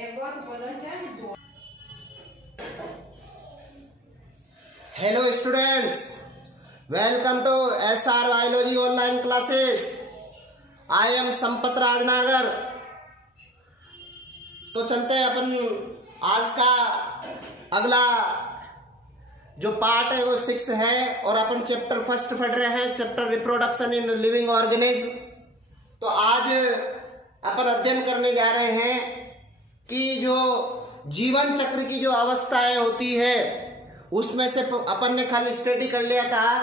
Hello students, welcome to SR biology online classes. I am Sampat Rajnagar. तो चलते हैं अपन आज का अगला जो पार्ट है वो 6 है और अपन चैप्टर फर्स्ट पढ़ रहे हैं, chapter reproduction in living organism. तो आज अपन अध्ययन करने जा रहे हैं कि जो जीवन चक्र की जो अवस्थाएं होती है उसमें से अपन ने कल स्टडी कर लिया था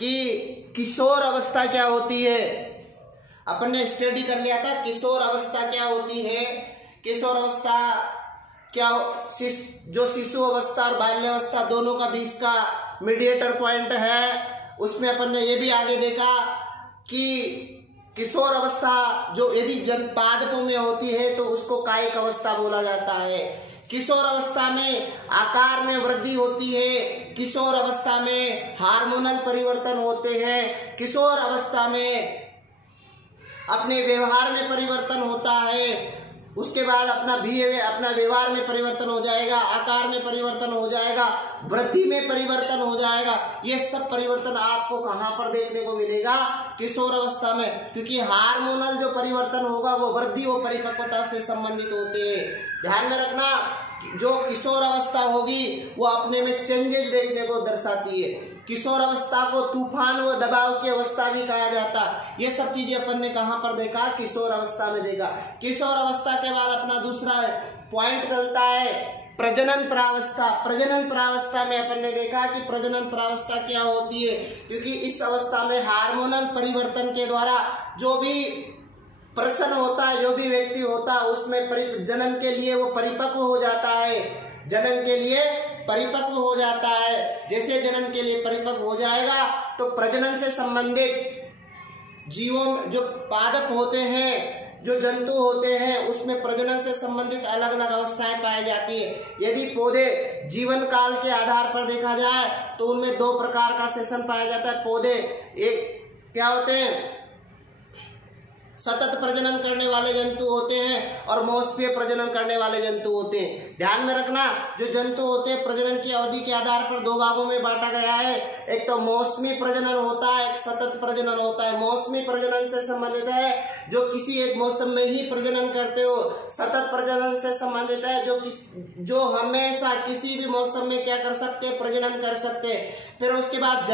कि किशोर अवस्था क्या होती है। अपन ने स्टडी कर लिया था किशोर अवस्था क्या होती है। किशोर अवस्था क्या, जो शिशु अवस्था और बाल्यावस्था दोनों का बीच का मीडिएटर पॉइंट है। उसमें अपन ने ये भी आगे देखा कि किशोर अवस्था जो यदि पादपों में होती है तो उसको कायिक अवस्था बोला जाता है। किशोर अवस्था में आकार में वृद्धि होती है। किशोर अवस्था में हार्मोनल परिवर्तन होते हैं। किशोर अवस्था में अपने व्यवहार में परिवर्तन होता है। उसके बाद अपना व्यवहार में परिवर्तन हो जाएगा, आकार में परिवर्तन हो जाएगा, वृद्धि में परिवर्तन हो जाएगा। ये सब परिवर्तन आपको कहाँ पर देखने को मिलेगा? किशोर अवस्था में, क्योंकि हार्मोनल जो परिवर्तन होगा वो वृद्धि और परिपक्वता से संबंधित होते हैं। ध्यान में रखना, जो किशोर अवस्था होगी वो अपने में चेंजेस देखने को दर्शाती है। किशोर अवस्था को तूफान व दबाव की अवस्था भी कहा जाता। ये सब चीजें अपन ने कहां पर देखा? किशोर अवस्था में देखा। किशोर अवस्था के बाद अपना दूसरा पॉइंट चलता है प्रजनन प्रावस्था। प्रजनन प्रावस्था में अपन ने देखा कि प्रजनन प्रावस्था क्या होती है, क्योंकि इस अवस्था में हार्मोनल परिवर्तन के द्वारा जो भी प्रसन्न होता है, जो भी व्यक्ति होता है, उसमें जनन के लिए वो परिपक्व हो जाता है। जनन के लिए परिपक्व हो जाता है। जैसे जनन के लिए परिपक्व हो जाएगा तो प्रजनन से संबंधित जीवों जो पादप होते हैं, जो जंतु होते हैं, उसमें प्रजनन से संबंधित अलग अलग अवस्थाएं पाई जाती है। यदि पौधे जीवन काल के आधार पर देखा जाए तो उनमें 2 प्रकार का सेशन पाया जाता है। पौधे एक क्या होते हैं? सतत प्रजनन करने वाले जंतु होते हैं और मौसमीय प्रजनन करने वाले जंतु होते हैं। ध्यान में रखना, जो जंतु होते हैं प्रजनन की अवधि के आधार पर 2 भागों में बांटा गया है। एक तो मौसमी प्रजनन होता है, एक सतत प्रजनन होता है। मौसमी प्रजनन से संबंधित है जो किसी एक मौसम में ही प्रजनन करते हो। सतत प्रजनन से संबंधित है जो हमेशा किसी भी मौसम में क्या कर सकते हैं? प्रजनन कर सकते हैं। फिर उसके बाद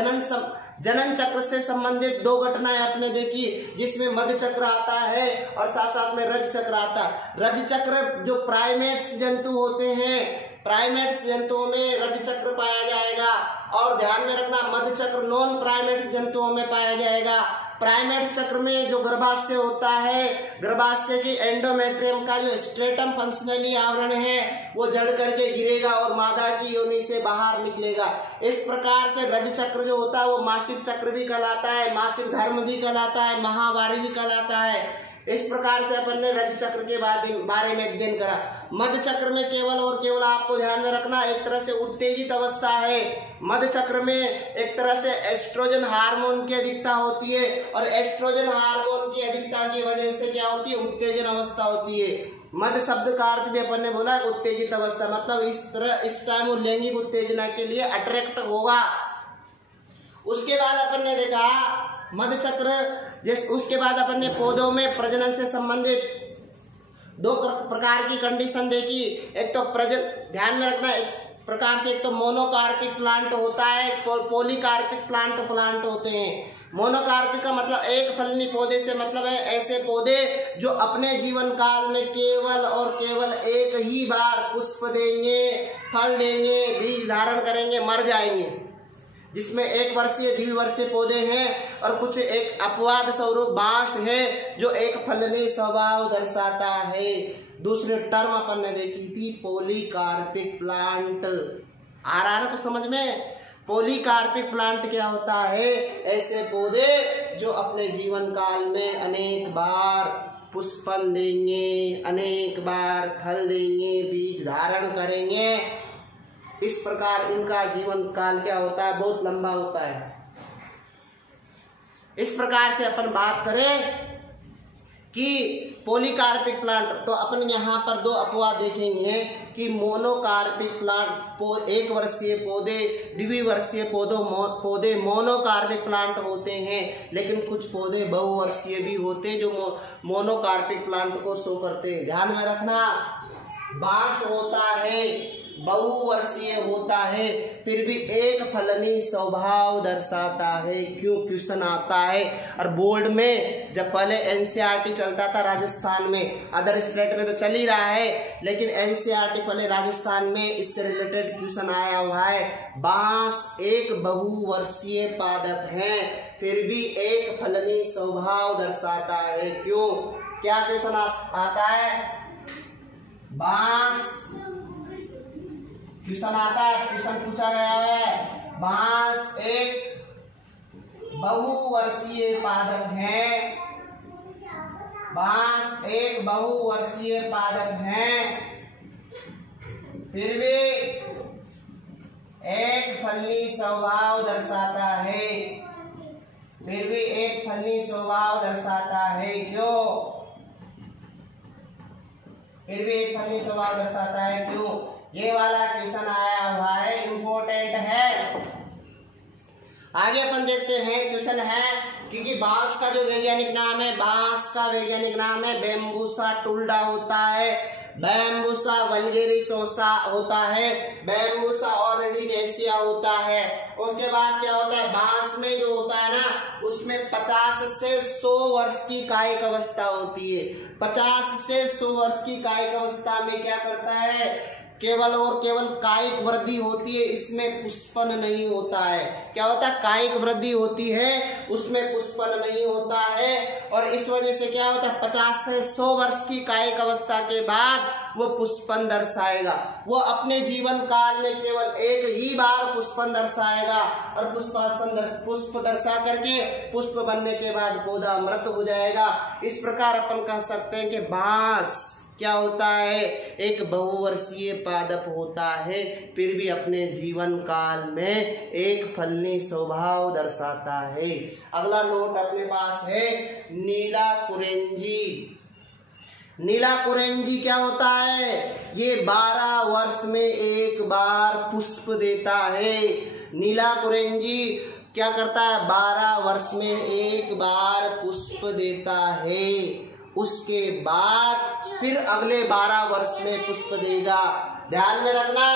जनन चक्र से संबंधित 2 घटनाएं आपने देखी, जिसमें मध्य चक्र आता है और साथ साथ में रज चक्र आता है। रज चक्र जो प्राइमेट्स जंतु होते हैं, प्राइमेट्स जंतुओं में रज चक्र पाया जाएगा। और ध्यान में रखना, मध्य चक्र नॉन प्राइमेट्स जंतुओं में पाया जाएगा। प्राइमेट्स चक्र में जो गर्भाशय होता है, गर्भाशय की एंडोमेट्रियम का जो स्ट्रेटम फंक्शनली आवरण है वो जड़ करके गिरेगा और मादा की योनि से बाहर निकलेगा। इस प्रकार से रज चक्र जो होता है वो मासिक चक्र भी कहलाता है, मासिक धर्म भी कहलाता है, महावारी भी कहलाता है। इस प्रकार से अपन ने रज चक्र के बारे में अध्ययन करा। मध्य चक्र में केवल और केवल आपको ध्यान में रखना एक तरह से उत्तेजित अवस्था है। मध्य चक्र में एक तरह से एस्ट्रोजन हार्मोन की अधिकता होती है और एस्ट्रोजन हार्मोन की अधिकता की वजह से क्या होती है? उत्तेजन अवस्था होती है। मध्य शब्द का अर्थ भी अपन ने बोला उत्तेजित अवस्था, मतलब इस टाइम वो लैंगिक उत्तेजना के लिए अट्रैक्ट होगा। उसके बाद अपन ने देखा मध्य चक्र, उसके बाद अपन ने पौधों में प्रजनन से संबंधित 2 प्रकार की कंडीशन देखी। एक तो ध्यान में रखना, एक प्रकार से एक तो मोनोकार्पिक प्लांट होता है, पॉलीकार्पिक प्लांट होते हैं। मोनोकार्पिक का मतलब एक फलनी पौधे से मतलब है ऐसे पौधे जो अपने जीवन काल में केवल और केवल एक ही बार पुष्प देंगे, फल देंगे, बीज धारण करेंगे, मर जाएंगे। जिसमें 1 वर्षीय, द्विवर्षीय पौधे हैं और कुछ एक अपवाद स्वरूप बांस है जो एक फलनी स्वभाव दर्शाता है। दूसरी टर्म अपन ने देखी थी पॉलीकार्पिक प्लांट। आ रहा है ना कुछ समझ में? पॉलीकार्पिक प्लांट क्या होता है? ऐसे पौधे जो अपने जीवन काल में अनेक बार पुष्पन देंगे, अनेक बार फल देंगे, बीज धारण करेंगे। इस प्रकार इनका जीवन काल क्या होता है? बहुत लंबा होता है। इस प्रकार से अपन बात करें कि पॉलीकार्पिक प्लांट, तो अपन यहाँ पर दो अपवाद देखेंगे कि मोनोकार्पिक प्लांट 1 वर्षीय पौधे, द्विवर्षीय पौधे मोनोकार्पिक प्लांट होते हैं, लेकिन कुछ पौधे बहुवर्षीय भी होते हैं जो मोनोकार्पिक प्लांट को शो करते हैं। ध्यान में रखना, बांस होता है बहुवर्षीय होता है, फिर भी एक फलनी स्वभाव दर्शाता है। क्यों क्वेश्चन आता है। और बोर्ड में जब पहले एनसीईआरटी चलता था राजस्थान में, अदर स्टेट में तो चल ही रहा है, लेकिन एनसीईआरटी पहले राजस्थान में इससे रिलेटेड क्वेश्चन आया हुआ है। बांस एक बहुवर्षीय पादप है, फिर भी एक फलनी स्वभाव दर्शाता है। क्यों, क्या क्वेश्चन आता है। बांस क्वेश्चन आता है, क्वेश्चन पूछा गया है, बांस एक बहुवर्षीय पादप है, बांस एक बहुवर्षीय पादप है, फिर भी एक फलनी स्वभाव दर्शाता है, फिर भी एक फलनी स्वभाव दर्शाता है। क्यों, फिर भी एक फलनी स्वभाव दर्शाता है। क्यों, ये वाला क्वेश्चन आया हुआ है, इंपॉर्टेंट है। आगे अपन देखते हैं, क्वेश्चन है क्योंकि बांस का जो वैज्ञानिक नाम है, बांस का वैज्ञानिक नाम है बैम्बूसा टुल्डा होता है, बैम्बूसा वल्गेरिसोसा होता है, बैम्बूसा ऑर्डिनेसिया होता है। उसके बाद क्या होता है, बांस में जो होता है ना, उसमें 50 से 100 वर्ष की कायिक अवस्था होती है। 50 से 100 वर्ष की कायिक अवस्था में क्या करता है, केवल और केवल कायिक वृद्धि होती है, इसमें पुष्पन नहीं होता है। क्या होता है, कायिक वृद्धि होती है, उसमें पुष्पन नहीं होता है। और इस वजह से क्या होता है, 50 से 100 वर्ष की कायिक अवस्था के बाद वो पुष्पन दर्शाएगा। वो अपने जीवन काल में केवल एक ही बार पुष्पन दर्शाएगा, और पुष्प दर्शा करके पुष्प बनने के बाद पौधा मृत हो जाएगा। इस प्रकार अपन कह सकते हैं कि बांस क्या होता है, एक बहुवर्षीय पादप होता है, फिर भी अपने जीवन काल में एक फलनी स्वभाव दर्शाता है। अगला नोट अपने पास है नीला कुरेंजी। नीला कुरेंजी क्या होता है, ये 12 वर्ष में एक बार पुष्प देता है। नीला कुरेंजी क्या करता है, 12 वर्ष में एक बार पुष्प देता है, उसके बाद फिर अगले 12 वर्ष में पुष्प देगा। ध्यान में रखना,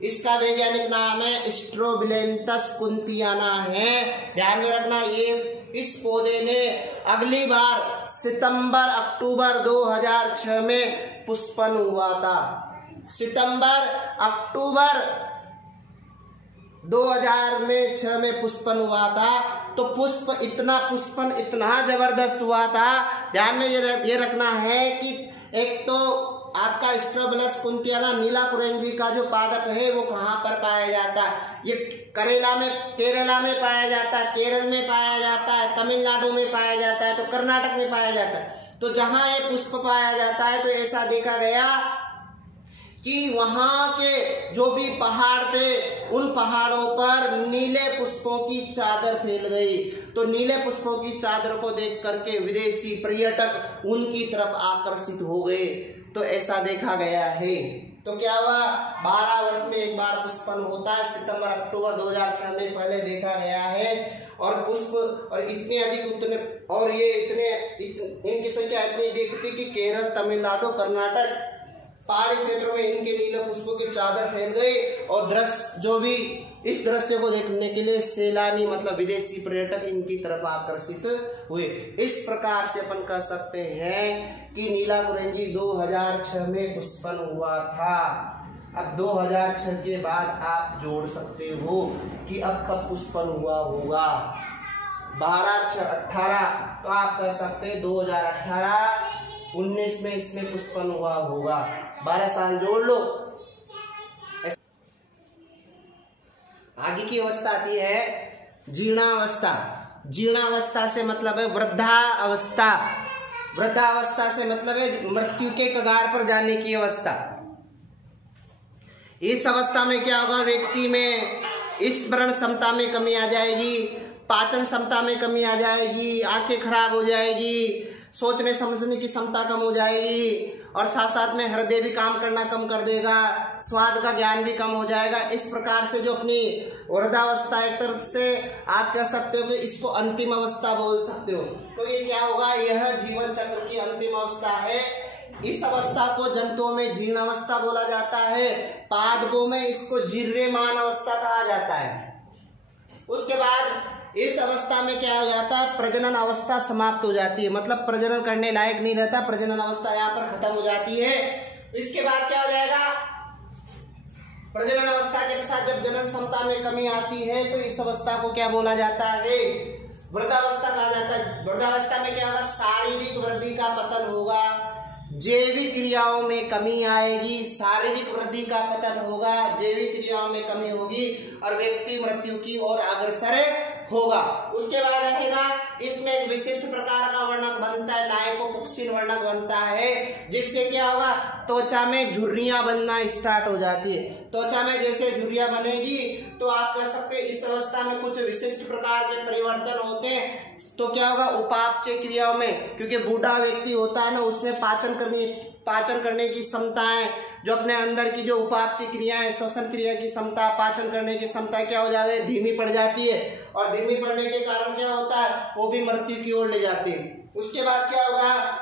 इसका वैज्ञानिक नाम है स्ट्रोबिलेंथस कुंतियाना है। ध्यान में रखना, ये इस पौधे ने अगली बार सितंबर अक्टूबर 2006 में पुष्पन हुआ था। सितंबर अक्टूबर 2006 में पुष्पन हुआ था। तो पुष्पन इतना जबरदस्त हुआ था। ध्यान में ये रखना है कि एक तो आपका स्ट्रोबिलस कुंतियाना नीला कुरेंजी का जो पादप है वो कहाँ पर पाया जाता है, ये केरला में पाया जाता है, केरल में पाया जाता है, तमिलनाडु में पाया जाता है, तो कर्नाटक में पाया जाता है। तो जहाँ ये पुष्प पाया जाता है तो ऐसा देखा गया कि वहां के जो भी पहाड़ थे उन पहाड़ों पर नीले पुष्पों की चादर फैल गई। तो नीले पुष्पों की चादर को देख करके विदेशी पर्यटक उनकी तरफ आकर्षित हो गए। तो ऐसा देखा गया है। तो क्या हुआ, 12 वर्ष में एक बार पुष्पन होता है। सितंबर अक्टूबर 2006 में पहले देखा गया है। और पुष्प और इतने अधिक उतने और ये इनकी संख्या इतनी अधिक थी कि केरल, तमिलनाडु, कर्नाटक पहाड़ी क्षेत्रों में इनके नीले पुष्पों की चादर फैल गई। और दृश्य जो भी इस दृश्य को देखने के लिए सैलानी मतलब विदेशी पर्यटक इनकी तरफ आकर्षित हुए। इस प्रकार से अपन कह सकते हैं कि नीला कुरेंजी 2006 में पुष्पन हुआ था। अब 2006 के बाद आप जोड़ सकते हो कि अब कब पुष्पन हुआ होगा। 12, 6, 18 तो आप कह सकते हैं 2018, 19 में इसमें पुष्पन हुआ होगा। 12 साल जोड़ लो। आगे की अवस्था आती है जीर्णावस्था। जीर्णावस्था से मतलब है वृद्धावस्था। वृद्धावस्था से मतलब है मृत्यु के कगार पर जाने की अवस्था। इस अवस्था में क्या होगा, व्यक्ति में स्मरण क्षमता में कमी आ जाएगी, पाचन क्षमता में कमी आ जाएगी, आंखें खराब हो जाएगी, सोचने समझने की क्षमता कम हो जाएगी, और साथ साथ में हृदय भी काम करना कम कर देगा, स्वाद का ज्ञान भी कम हो जाएगा। इस प्रकार से जो अपनी वृद्धावस्था, एक तरह से आप कह सकते हो कि इसको अंतिम अवस्था बोल सकते हो। तो ये क्या होगा, यह जीवन चक्र की अंतिम अवस्था है। इस अवस्था को जंतुओं में जीर्ण अवस्था बोला जाता है, पादपों में इसको जीर्यमान अवस्था कहा जाता है। उसके बाद इस अवस्था में क्या हो जाता है, प्रजनन अवस्था समाप्त हो जाती है, मतलब प्रजनन करने लायक नहीं रहता, प्रजनन अवस्था यहाँ पर खत्म हो जाती है। इसके बाद क्या हो जाएगा, प्रजनन अवस्था के साथ जब जनन क्षमता में कमी आती है तो इस अवस्था को क्या बोला जाता है, वृद्धावस्था कहा जाता है। वृद्धावस्था में क्या होगा, शारीरिक वृद्धि का पतन होगा, जैविक क्रियाओं में कमी आएगी, शारीरिक वृद्धि का पतन होगा, जैविक क्रियाओं में कमी होगी और व्यक्ति मृत्यु की ओर अग्रसर होगा। उसके बाद रहेगा, इसमें एक विशिष्ट प्रकार का वर्णक बनता है, लाइपोप्सिन वर्णक बनता है, जिससे क्या होगा, त्वचा में झुर्रियां बनना स्टार्ट हो जाती है। त्वचा में जैसे झुर्रियां बनेगी तो आप कह सकते हैं इस अवस्था में कुछ विशिष्ट प्रकार के परिवर्तन होते हैं। तो क्या होगा, उपापचय क्रियाओं में, क्योंकि बूढ़ा व्यक्ति होता है ना, उसमें पाचन करने की क्षमताएं, जो अपने अंदर की जो उपापचय क्रियाएं, श्वसन क्रिया की क्षमता, पाचन करने की क्षमता क्या हो जाती है, धीमी पड़ जाती है, और धीमी पड़ने के कारण क्या होता है, वो भी मृत्यु की ओर ले जाते हैं। उसके बाद क्या होगा,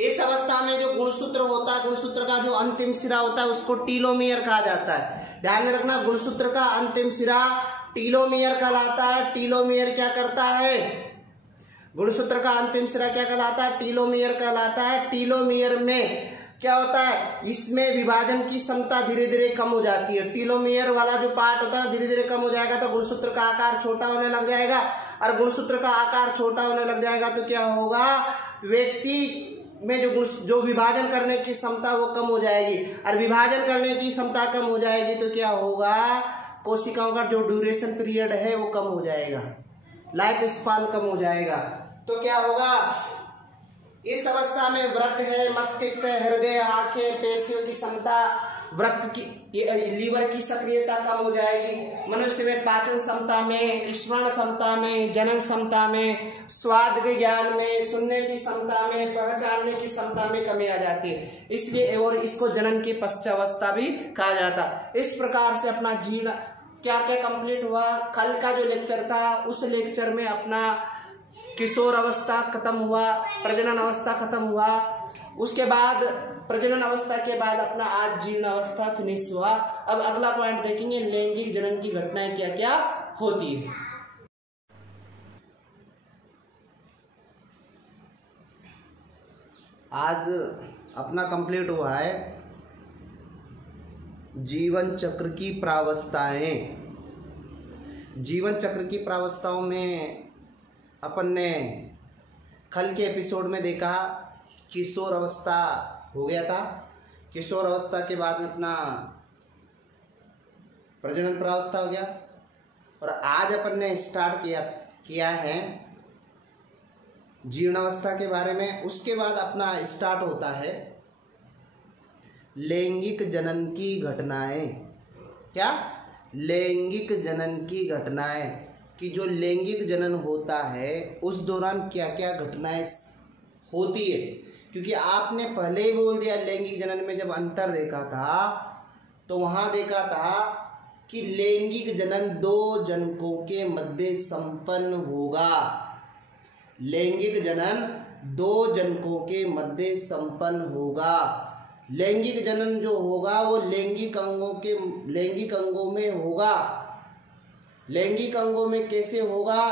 इस अवस्था में जो गुणसूत्र होता है, गुणसूत्र का जो अंतिम सिरा होता है उसको टीलोमियर कहा जाता है। ध्यान में रखना, गुणसूत्र का अंतिम सिरा टीलोमियर कहलाता है। टीलोमियर क्या करता है, गुणसूत्र का अंतिम सिरा क्या कहलाता है, टीलोमियर कहलाता है। टीलोमियर में क्या होता है, इसमें विभाजन की क्षमता धीरे धीरे कम हो जाती है। टीलोमियर वाला जो पार्ट होता है धीरे धीरे कम हो जाएगा तो गुणसूत्र का आकार छोटा होने लग जाएगा, और गुणसूत्र का आकार छोटा होने लग जाएगा तो क्या होगा, व्यक्ति में जो विभाजन करने की क्षमता वो कम हो जाएगी, और विभाजन करने की क्षमता कम हो जाएगी तो क्या होगा, कोशिकाओं का जो ड्यूरेशन पीरियड है वो कम हो जाएगा, लाइफ स्पान कम हो जाएगा। तो क्या होगा, इस अवस्था में वृक्क है, मस्तिष्क है, हृदय, आंखें, पेशियों की क्षमता, वृक्क की, लीवर की सक्रियता कम हो जाएगी। मनुष्य में पाचन क्षमता में, स्मरण क्षमता में, जनन क्षमता में, स्वाद के ज्ञान में, सुनने की क्षमता में, पहचानने की क्षमता में कमी आ जाती है, इसलिए और इसको जनन की पश्चावस्था भी कहा जाता है। इस प्रकार से अपना जीवन क्या क्या कंप्लीट हुआ। कल का जो लेक्चर था उस लेक्चर में अपना किशोर अवस्था खत्म हुआ, प्रजनन अवस्था खत्म हुआ, उसके बाद प्रजनन अवस्था के बाद अपना आज जीर्ण अवस्था फिनिश हुआ। अब अगला पॉइंट देखेंगे, लैंगिक जनन की घटनाएं क्या क्या होती है। आज अपना कंप्लीट हुआ है जीवन चक्र की प्रावस्थाएं। जीवन चक्र की प्रावस्थाओं में अपन ने कल के एपिसोड में देखा किशोर अवस्था हो गया था, किशोर अवस्था के बाद में अपना प्रजनन प्रावस्था हो गया, और आज अपन ने स्टार्ट किया है जीर्णावस्था के बारे में। उसके बाद अपना स्टार्ट होता है लैंगिक जनन की घटनाएं। क्या, लैंगिक जनन की घटनाएं, कि जो लैंगिक जनन होता है उस दौरान क्या क्या घटनाएं होती है। क्योंकि आपने पहले ही बोल दिया, लैंगिक जनन में जब अंतर देखा था तो वहाँ देखा था कि लैंगिक जनन दो जनकों के मध्य संपन्न होगा। लैंगिक जनन दो जनकों के मध्य संपन्न होगा। लैंगिक जनन जो होगा वो लैंगिक अंगों में होगा। लैंगिक अंगों में कैसे होगा,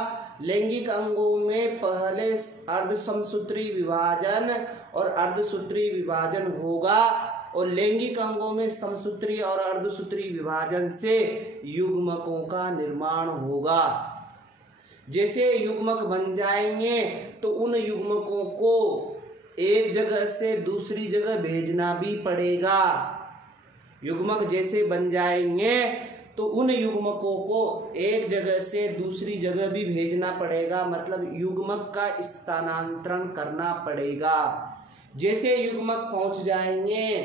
लैंगिक अंगों में पहले अर्धसमसूत्री विभाजन और अर्धसूत्री विभाजन होगा, और लैंगिक अंगों में समसूत्री और अर्धसूत्री विभाजन से युग्मकों का निर्माण होगा। जैसे युग्मक बन जाएंगे तो उन युग्मकों को एक जगह से दूसरी जगह भेजना भी पड़ेगा। युग्मक जैसे बन जाएंगे तो उन युग्मकों को एक जगह से दूसरी जगह भी भेजना पड़ेगा, मतलब युग्मक का स्थानांतरण करना पड़ेगा। जैसे युग्मक पहुंच जाएंगे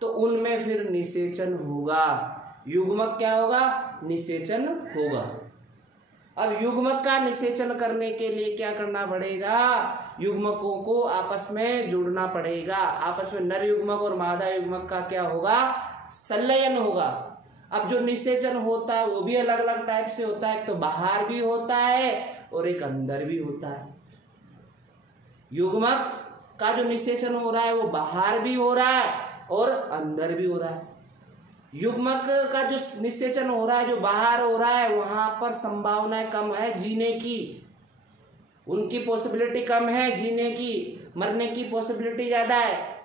तो उनमें फिर निषेचन होगा। युग्मक क्या होगा, निषेचन होगा। अब युग्मक का निषेचन करने के लिए क्या करना पड़ेगा, युग्मकों को आपस में जोड़ना पड़ेगा। आपस में नर युग्मक और मादा युग्मक का क्या होगा, संलयन होगा। अब जो निषेचन होता है वो भी अलग अलग टाइप से होता है, एक तो बाहर भी होता है और एक अंदर भी होता है। युग्मक का जो निषेचन हो रहा है वो बाहर भी हो रहा है और अंदर भी हो रहा है। युग्मक का जो निषेचन हो रहा है, जो बाहर हो रहा है, वहां पर संभावनाएं कम है जीने की, उनकी पॉसिबिलिटी कम है जीने की, मरने की पॉसिबिलिटी ज्यादा है।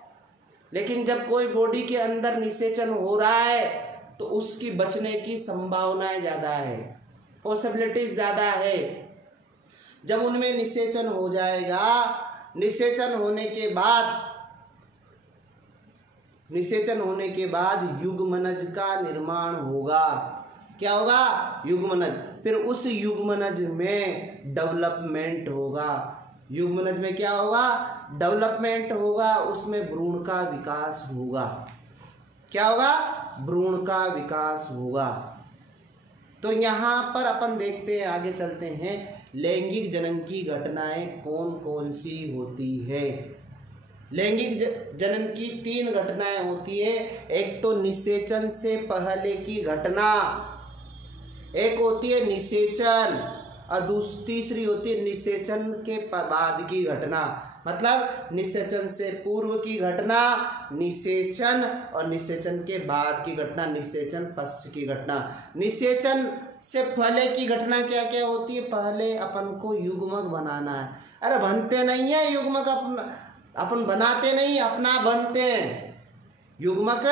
लेकिन जब कोई बॉडी के अंदर निषेचन हो रहा है तो उसकी बचने की संभावनाएं ज्यादा है, पॉसिबिलिटीज ज्यादा है। जब उनमें निषेचन हो जाएगा, निषेचन होने के बाद युग्मनज का निर्माण होगा। क्या होगा, युग्मनज। फिर उस युग्मनज में डेवलपमेंट होगा। युग्मनज में क्या होगा, डेवलपमेंट होगा, उसमें भ्रूण का विकास होगा। क्या होगा, भ्रूण का विकास होगा। तो यहाँ पर अपन देखते हैं, आगे चलते हैं, लैंगिक जनन की घटनाएं कौन कौन सी होती है। लैंगिक जनन की 3 घटनाएं होती है। एक तो निषेचन से पहले की घटना, एक होती है निषेचन, और तीसरी होती है निषेचन के बाद की घटना। मतलब निषेचन से पूर्व की घटना, निषेचन, और निषेचन के बाद की घटना, निषेचन पश्च की घटना। निषेचन से पहले की घटना क्या क्या होती है, पहले अपन को युग्मक बनाना है। अरे बनते नहीं है युग्मक, अपन बनाते नहीं, अपना बनते हैं। युग्मक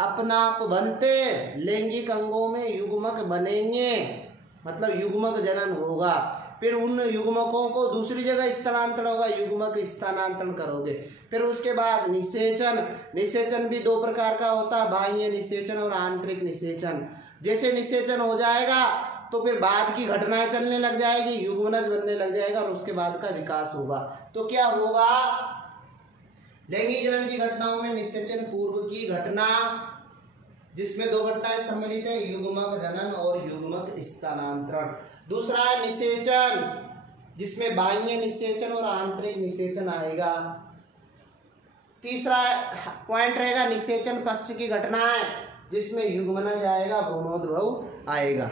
अपना आप बनते, लैंगिक अंगों में युग्मक बनेंगे, मतलब युग्मक जनन होगा। फिर उन युग्मकों को दूसरी जगह स्थानांतरण होगा, युग्मक स्थानांतरण करोगे। फिर उसके बाद निषेचन। निषेचन भी 2 प्रकार का होता है, बाह्य निषेचन और आंतरिक निषेचन। जैसे निषेचन हो जाएगा तो फिर बाद की घटनाएं चलने लग जाएगी, युग्मनज बनने लग जाएगा और उसके बाद का विकास होगा। तो क्या होगा, लैंगिक जनन की घटनाओं में निषेचन पूर्व की घटना, जिसमें 2 घटनाएं सम्मिलित है, युग्मक जनन और युग्मक स्थानांतरण। दूसरा है निषेचन, जिसमें बाह्य निषेचन और आंतरिक निषेचन आएगा। तीसरा पॉइंट रहेगा निषेचन पश्च की घटनाएं, जिसमें युग्मनज आएगा, भ्रूणोद्भव आएगा।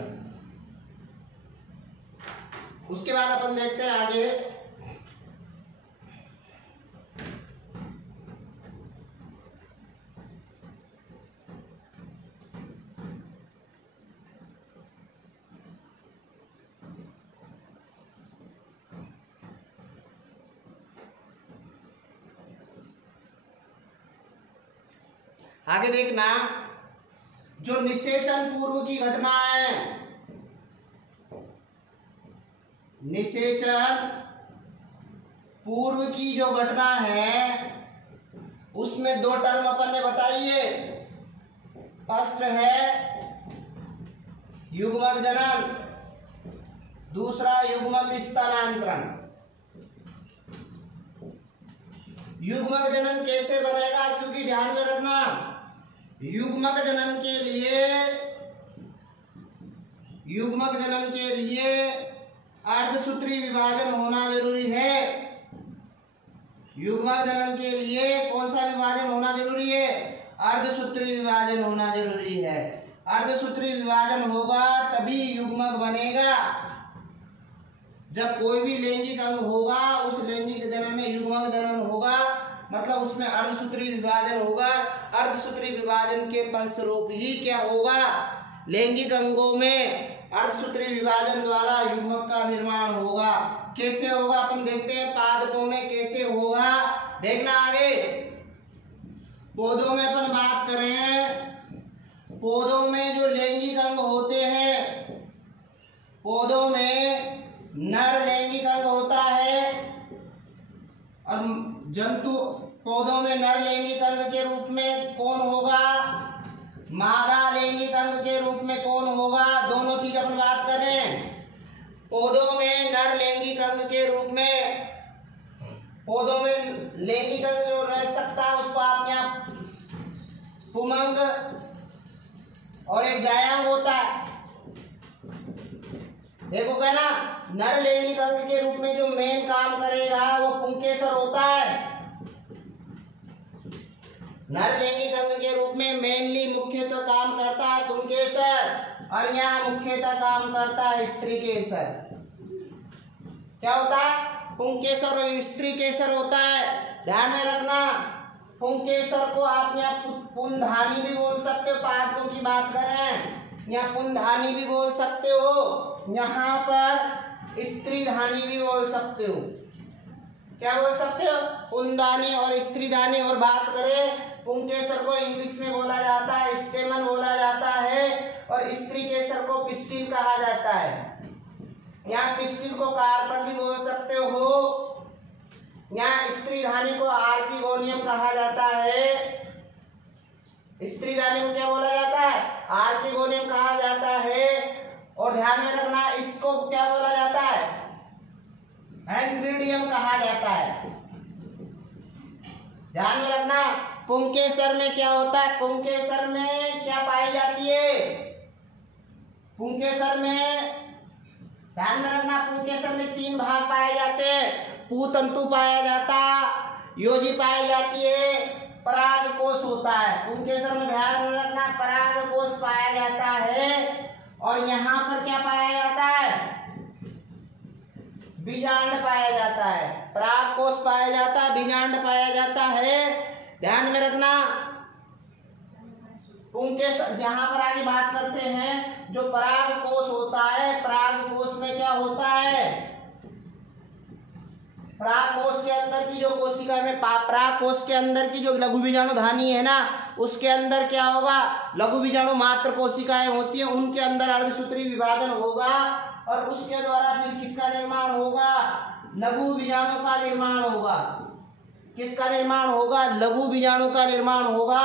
उसके बाद अपन देखते हैं आगे, आगे देखना, जो निषेचन पूर्व की घटना है, निषेचन पूर्व की जो घटना है उसमें 2 टर्म अपन ने बताई है। फर्स्ट है युग्मक जनन, दूसरा युग्मक स्थानांतरण। युग्मक जनन कैसे बनेगा, क्योंकि ध्यान में रखना, युग्मक जनन के लिए अर्धसूत्री विभाजन होना जरूरी है। युग्मक जनन के लिए कौन सा विभाजन होना जरूरी है, अर्धसूत्री विभाजन होना जरूरी है। अर्धसूत्री विभाजन होगा तभी युग्मक बनेगा। जब कोई भी लैंगिक अंग होगा, उस लैंगिक जनन में युग्मक जनन होगा, मतलब उसमें अर्धसूत्री विभाजन होगा। अर्धसूत्री विभाजन के फलस्वरूप ही क्या होगा, लैंगिक अंगों में अर्धसूत्री विभाजन द्वारा युग्मक का निर्माण होगा। कैसे होगा अपन देखते हैं, पादपों में कैसे होगा, देखना आगे। पौधों में अपन बात कर रहे हैं, पौधों में जो लैंगिक अंग होते हैं, पौधों में नर लैंगिक अंग होता है, और जंतु पौधों में नर लैंगिक अंग के रूप में कौन होगा, मादा लैंगिक अंग के रूप में कौन होगा। दोनों चीज अपन बात कर रहे हैं। पौधों में नर लैंगिक अंग के रूप में, पौधों में लैंगिक अंग जो रह सकता है उसको आप यहाँ पुमंग और एक जायांग होता है। देखो क्या ना, नर लैंगिक अंग के रूप में जो मेन काम करेगा वो पुंकेसर होता है। नर लैंगिक अंग के रूप में मेनली मुख्यतः काम करता है पुंकेसर और यहाँ मुख्यतः काम करता है स्त्री केसर। क्या होता है? पुंकेसर और स्त्री केसर होता है। ध्यान में रखना, पुंकेसर को आप यहाँ पुंधानी भी बोल सकते हो, पाठकों की बात करें यहाँ पुंधानी भी बोल सकते हो, यहाँ पर स्त्री धानी भी बोल सकते हो। क्या बोल सकते हो? पुंधानी और स्त्री धानी। और बात करें पुंकेसर को इंग्लिश में बोला जाता है स्टेमन बोला जाता है और स्त्री केसर को पिस्टिल कहा जाता है। यहाँ पिस्टिल को कार्पल भी बोल सकते हो, यहाँ स्त्री धानी को आर्किगोनियम कहा जाता है। स्त्री धानी को क्या बोला जाता है? आर्किगोनियम कहा जाता है। और ध्यान में रखना इसको क्या बोला जाता है? एंथ्रीडियम कहा जाता है। ध्यान में रखना पुंकेसर में क्या होता है? पुंकेसर में क्या पाई जाती है? पुंकेसर में ध्यान में रखना पुंकेसर में 3 भाग पाए जाते हैं। पूतंतु पाया जाता, योजी पाई जाती है, परागकोश होता है। पुंकेसर में ध्यान में रखना परागकोश पाया जाता है और यहाँ पर क्या पाया जाता है? बीजांड पाया जाता है। परागकोश पाया जाता है, बीजांड पाया जाता है। ध्यान में रखना पुंकेसर यहाँ पर आगे बात करते हैं जो परागकोश होता है। परागकोश में क्या होता है? परागकोश के अंदर की जो कोशिका में परागकोश के अंदर की जो लघु बीजाणु धानी है ना उसके अंदर क्या होगा? लघु बीजाणु मात्र कोशिकाएं होती हैं, उनके अंदर अर्धसूत्री विभाजन होगा और उसके द्वारा फिर किसका निर्माण होगा? लघु बीजाणु का निर्माण होगा। किसका निर्माण होगा? लघु बीजाणु का निर्माण होगा,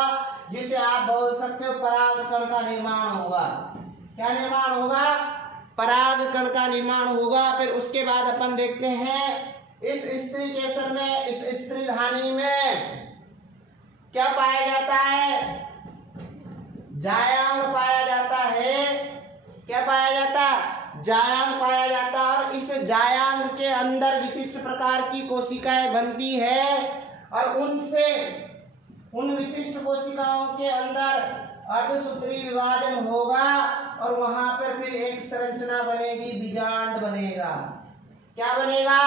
जिसे आप बोल सकते हो परागकण का निर्माण होगा। क्या निर्माण होगा? परागकण का निर्माण होगा। फिर उसके बाद अपन देखते हैं इस स्त्री केसर में, इस स्त्री धानी में क्या पाया जाता है? जायांग पाया जाता है। क्या पाया जाता? जायांग पाया जाता है। और इस जायांग के अंदर विशिष्ट प्रकार की कोशिकाएं बनती है और उन विशिष्ट कोशिकाओं के अंदर अर्धसूत्री विभाजन होगा और वहां पर फिर एक संरचना बनेगी, बीजांड बनेगा। क्या बनेगा?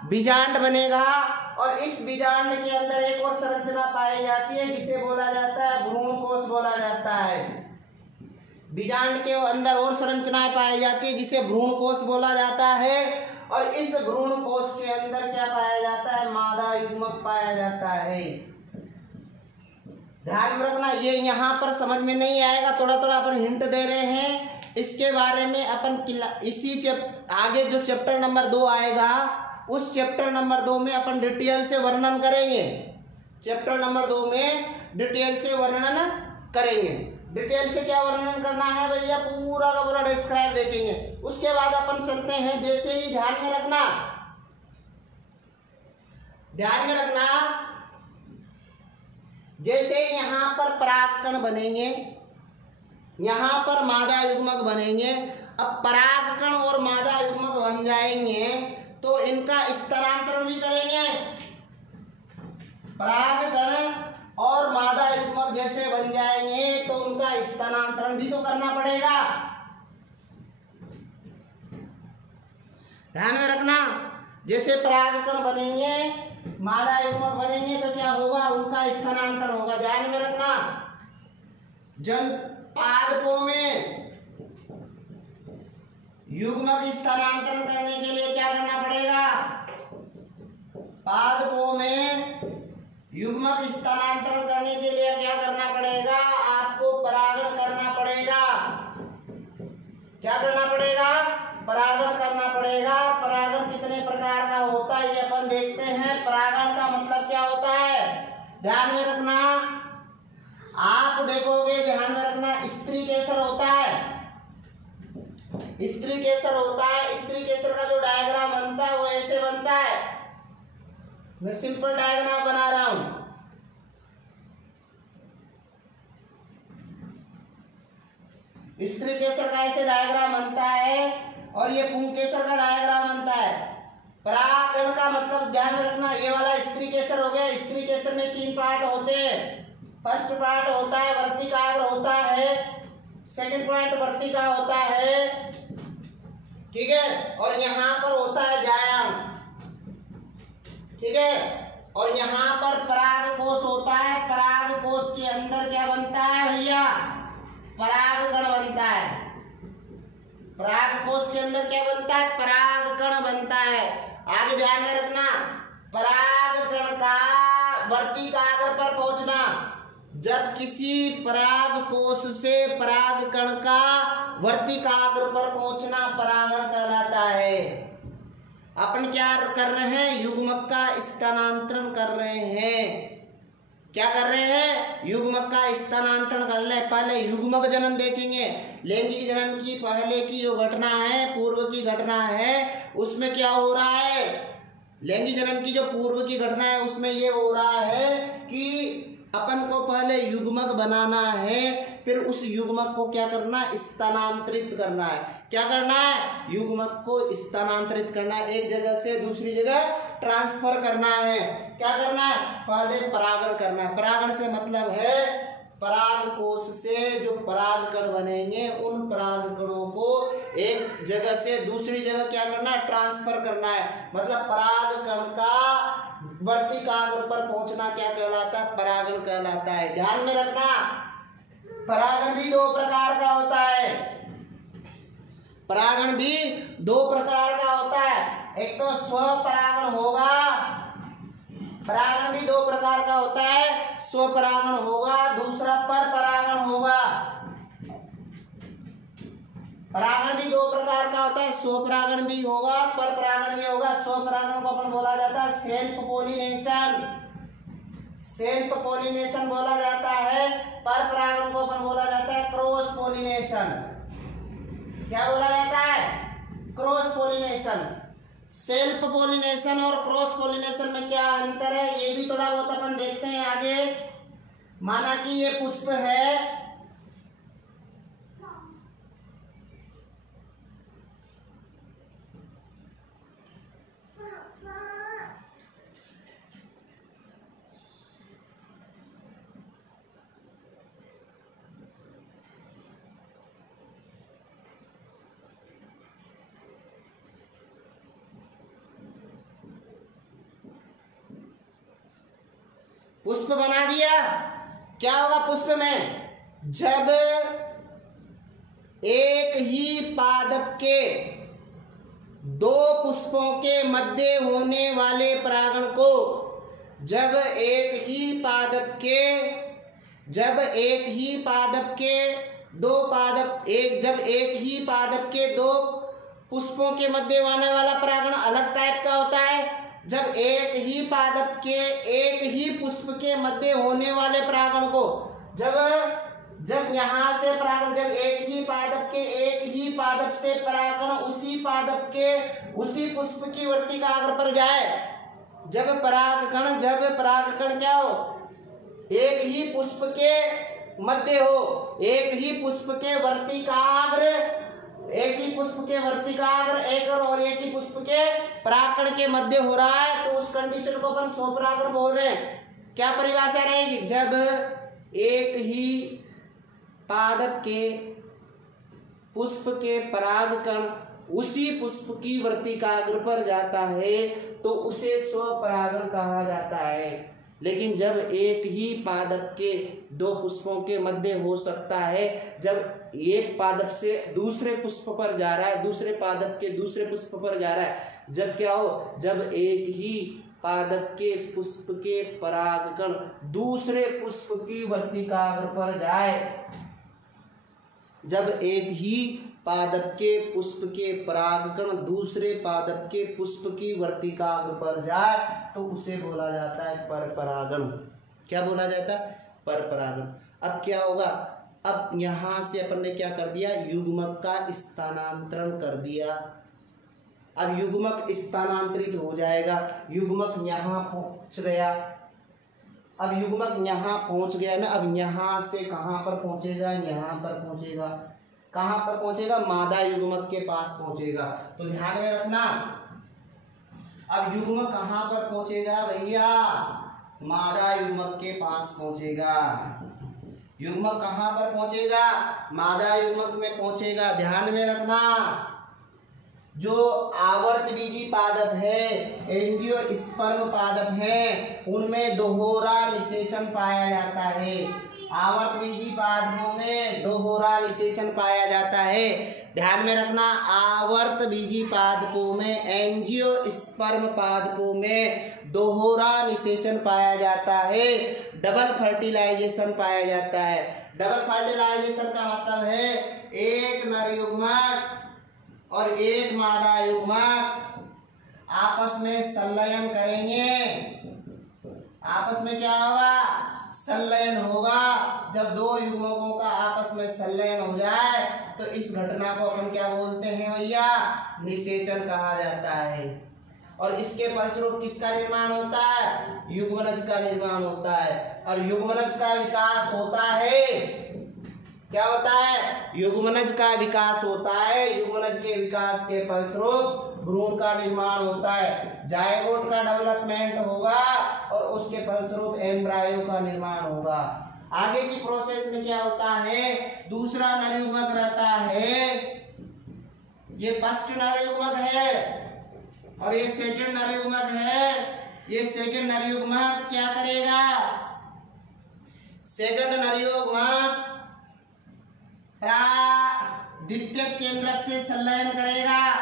बीजांड बनेगा। और इस बीजांड के अंदर एक और संरचना पाई जाती है जिसे बोला जाता है भ्रूणकोश बोला जाता है। बीजांड के अंदर और संरचनाएं पाई जाती है जिसे भ्रूणकोश बोला जाता है। और इस भ्रूणकोश के अंदर क्या पाया जाता है? मादा युग्मक पाया जाता है। ध्यान में रखना, ये यहाँ पर समझ में नहीं आएगा, थोड़ा थोड़ा अपन हिंट दे रहे हैं इसके बारे में। अपन इसी आगे जो चैप्टर नंबर 2 आएगा उस चैप्टर नंबर 2 में अपन डिटेल से वर्णन करेंगे। चैप्टर नंबर 2 में डिटेल से वर्णन करेंगे। डिटेल से क्या वर्णन करना है भैया? पूरा का पूरा डिस्क्राइब देखेंगे। उसके बाद अपन चलते हैं, जैसे ही ध्यान में रखना जैसे यहाँ पर परागकण बनेंगे, यहाँ पर मादा युग्मक बनेंगे। अब परागकण और मादा युग्मक बन जाएंगे तो इनका स्थानांतरण भी करेंगे। परागकण और मादा युग्मक जैसे बन जाएंगे तो उनका स्थानांतरण भी तो करना पड़ेगा। ध्यान में रखना, जैसे परागकण बनेंगे, मादा युग्मक बनेंगे तो क्या होगा? उनका स्थानांतरण होगा। ध्यान में रखना, पादपों में युग्मक स्थानांतरण करने के लिए क्या करना पड़ेगा? पादपों में युग्मक स्थानांतरण करने के लिए क्या करना पड़ेगा? आपको परागण करना पड़ेगा। क्या करना पड़ेगा? परागण करना पड़ेगा। परागण कितने प्रकार का होता है ये अपन देखते हैं। परागण का मतलब क्या होता है? ध्यान में रखना, आप देखोगे, ध्यान में रखना, स्त्री केसर होता है। स्त्री केसर होता है। स्त्री केसर का जो डायग्राम बनता है वो ऐसे बनता है। मैं सिंपल डायग्राम बना रहा हूं। स्त्री केसर का ऐसे डायग्राम बनता है और ये पुंकेसर का डायग्राम बनता है। परागण का मतलब ध्यान में रखना, ये वाला स्त्री केसर हो गया। स्त्री केसर में 3 पार्ट होते हैं। फर्स्ट पार्ट होता है वर्तिकाग्र होता है, सेकंड पार्ट वर्तिका होता है, ठीक है, और यहाँ पर होता है जायांग, ठीक है, और यहाँ पर परागकोश होता है। परागकोश के अंदर क्या बनता है भैया, परागकण बनता है। परागकोश के अंदर क्या बनता है, परागकण बनता है। आगे ध्यान में रखना, परागकण का वर्तिकाग्र पर पहुंचना, जब किसी परागकोश से परागकण का वर्तिकाग्र पर पहुंचना परागण कहलाता है। अपन क्या कर रहे हैं, युग्मक का स्थानांतरण कर रहे हैं। क्या कर रहे हैं, युग्मक का स्थानांतरण कर ले। पहले युग्मक जनन देखेंगे। लैंगिक जनन की पहले की जो घटना है, पूर्व की घटना है, उसमें क्या हो रहा है, लैंगिक जनन की जो पूर्व की घटना है उसमें ये हो रहा है कि अपन को पहले युग्मक बनाना है, फिर उस युग्मक को क्या करना, स्थानांतरित करना है। क्या करना है, युग्मक को स्थानांतरित करना है, एक जगह से दूसरी जगह ट्रांसफर करना है। क्या करना है, पहले परागण करना है। परागण से मतलब है परागकोश से जो परागकण बनेंगे उन परागकणों को एक जगह से दूसरी जगह क्या करना है, ट्रांसफर करना है। मतलब परागकण का वर्तिकाग्र पर पहुंचना क्या कहलाता है, परागण कहलाता है। ध्यान में रखना, परागण भी 2 प्रकार का होता है। परागण भी 2 प्रकार का होता है। एक तो स्वपरागण होगा, परागण भी 2 प्रकार का होता है, स्वपरागण होगा, दूसरा परपरागण होगा। परागण भी 2 प्रकार का होता है, स्वपरागण भी होगा, परपरागण भी होगा। स्वपरागण को अपन बोला जाता है सेल्फ पोलिनेशन, सेल्फ पोलिनेशन बोला जाता है। परपरागण को अपन बोला जाता है क्रॉस पोलिनेशन। क्या बोला जाता है, क्रॉस पोलिनेशन। सेल्फ पोलिनेशन और क्रॉस पोलिनेशन में क्या अंतर है, ये भी थोड़ा बहुत अपन देखते हैं आगे। माना कि ये पुष्प है, पुष्प बना दिया। क्या होगा पुष्प में, जब एक ही पादप के 2 पुष्पों के मध्य होने वाले परागण को, जब एक ही पादप के 2 पुष्पों के मध्य होने वाला परागण अलग टाइप का होता है। जब एक ही पादप के एक ही पुष्प के मध्य होने वाले परागण को, जब यहाँ से परागण, जब एक ही पादप के एक ही पादप से परागण उसी पादप के उसी पुष्प की वर्तिकाग्र पर जाए, जब परागकण क्या हो, एक ही पुष्प के मध्य हो, एक ही पुष्प के वर्तिकाग्र, एक ही पुष्प के वर्तिकाग्र एक और एक ही पुष्प के परागकण के मध्य हो रहा है, तो उस कंडीशन को अपन स्वपरागण बोल रहे हैं। क्या परिभाषा रहेगी, जब एक ही पादप के पुष्प के परागकण उसी पुष्प की वर्तिकाग्र पर जाता है तो उसे स्वपरागण कहा जाता है। लेकिन जब एक ही पादप के 2 पुष्पों के मध्य हो सकता है, जब एक पादप से दूसरे पुष्प पर जा रहा है, दूसरे पादप के दूसरे पुष्प पर जा रहा है, जब क्या हो, जब एक ही पादप के पुष्प के परागकण दूसरे पुष्प की वर्तिकाग्र पर जाए, जब एक ही पादप के पुष्प के परागकण दूसरे पादप के पुष्प की वर्तिकाग्र पर जाए तो उसे बोला जाता है परपरागण। क्या बोला जाता है, परपरागण। अब क्या होगा, अब यहाँ से अपन ने क्या कर दिया, युग्मक का स्थानांतरण कर दिया। अब युग्मक स्थानांतरित हो जाएगा, युग्मक यहाँ पहुँच गया। अब युग्मक यहाँ पहुँच गया ना, अब यहाँ से कहाँ पर पहुँचेगा, यहाँ पर पहुँचेगा। कहाँ पर पहुंचेगा, मादा युग्मक के पास पहुंचेगा। तो ध्यान में रखना, अब युग्मक कहाँ पर पहुंचेगा भैया, मादा युग्मक के पास पहुंचेगा। युग्मक कहाँ पर पहुंचेगा, मादा युग्मक में पहुंचेगा। ध्यान में रखना, जो आवर्त बीजी पादप है, एंजियोस्पर्म पादप है, उनमें दोहरा निषेचन पाया जाता है। आवर्त बीजी पादपों में दोहरा निषेचन पाया जाता है। ध्यान में रखना, आवर्त बीजी पादपों में, एंजियोस्पर्म पादपों में दोहरा निषेचन पाया जाता है, डबल फर्टिलाइजेशन पाया जाता है। डबल फर्टिलाइजेशन का मतलब है एक नर युग्मक और एक मादा युग्मक आपस में संलयन करेंगे। आपस में क्या होगा, संलयन होगा। जब दो युग्मकों का आपस में संलयन हो जाए तो इस घटना को अपन क्या बोलते हैं भैया, निषेचन कहा जाता है। और इसके फलस्वरूप किसका निर्माण होता है, युग्मनज का निर्माण होता है। और युग्मनज का विकास होता है, क्या होता है, युग्मनज का विकास होता है। युग्मनज के विकास के फलस्वरूप भ्रूण का निर्माण होता है, जायगोट का डेवलपमेंट होगा और उसके फलस्वरूप एम्ब्रायो का निर्माण होगा। आगे की प्रोसेस में क्या होता है, दूसरा नर युग्मक रहता है, ये फर्स्ट नर युग्मक है और ये सेकंड नर युग्मक है। ये सेकंड नर युग्मक क्या करेगा, सेकंड नर युग्मक द्वितीय केंद्रक से संलयन करेगा,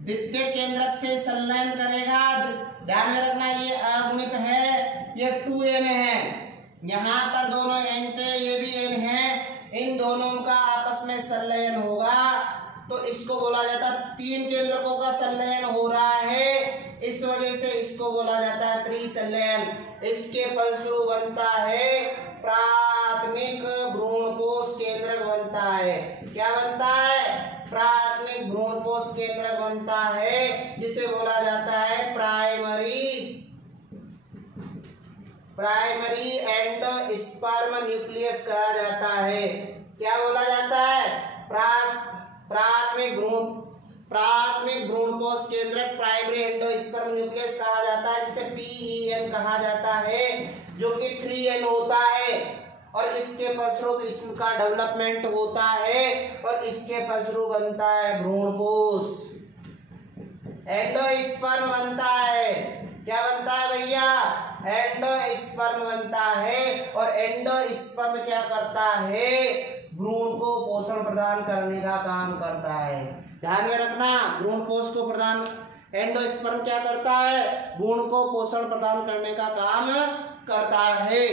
द्वितीय केंद्रक से संलयन करेगा। ध्यान में रखना, ये अगुणित है, ये 2n है। यहाँ पर दोनों n थे, ये भी n है। इन दोनों का आपस में संलयन होगा तो इसको बोला जाता है, 3 केंद्रकों का संलयन हो रहा है, इस वजह से इसको बोला जाता है त्रिसंलयन। इसके फलस्वरूप बनता है प्राथमिक भ्रूणपोष केंद्रक बनता है। क्या बनता है, प्राथमिक भ्रूणपोष केंद्रक बनता है, जिसे बोला जाता है प्राइमरी एंडोस्पर्म न्यूक्लियस कहा जाता है। क्या बोला जाता है, प्राथमिक भ्रूणपोष केंद्रक प्राइमरी एंडोस्पर्म न्यूक्लियस कहा जाता है, जिसे PEN कहा जाता है, जो कि 3n होता है। और इसके फलस्वरूप इसका डेवलपमेंट होता है और इसके फलस्वरूप बनता है भ्रूणपोष, एंडोस्पर्म बनता है। क्या बनता है भैया, एंडोस्पर्म बनता है। और एंडोस्पर्म क्या करता है, भ्रूण को पोषण प्रदान करने का काम करता है। ध्यान में रखना, भ्रूणपोष को प्रदान, एंडोस्पर्म क्या करता है, भ्रूण को पोषण प्रदान करने का काम करता है।